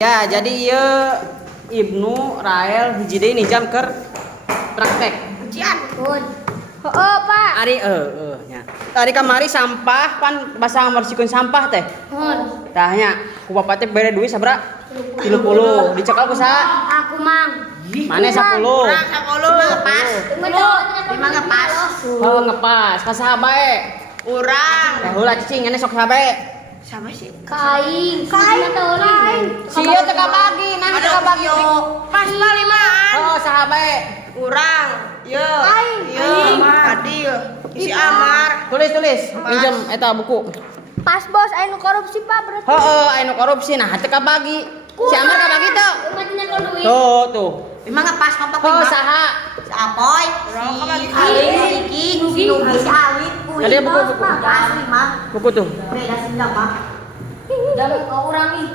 Ya, jadi ya Ibnu Rael hiji deui nih jam keur praktek. Ujian. Pun. Heeh, Pak. Ari nya. Tadi kamari sampah pan basa ngabersihkeun sampah teh. Pun. Tah nya, ku bapak teh bere duit sabaraha? 30. Dicekal ku saha? Aku mang. Mane 10. Kurang 10 ngepas. Lima ngepas. Oh, ngepas. Ka saha bae? Kurang. Teh heula cicing ngene sok saha bae? Sama sih. Kain. Kain atau lain. Sia teh kabagi, nah teh kabagi. Pas mah limaan. Oh, saha bae? Kurang. Yo. Aing. Yo. Adil. Isi Amar. Tulis. Minjem eta buku. Pas bos, anu korupsi Pak berarti. Heeh, anu korupsi nah teh kabagi. Si Amar kabagi teu? Matinya kalau duit. Tuh. Emang ngepas kompak Oh, saha? Si Apoy. Si Iki. Si Nugi. Si Awit. Tadi buku. Pas 5. Buku tuh. Beda sih enggak, Pak. Dalam orang nih.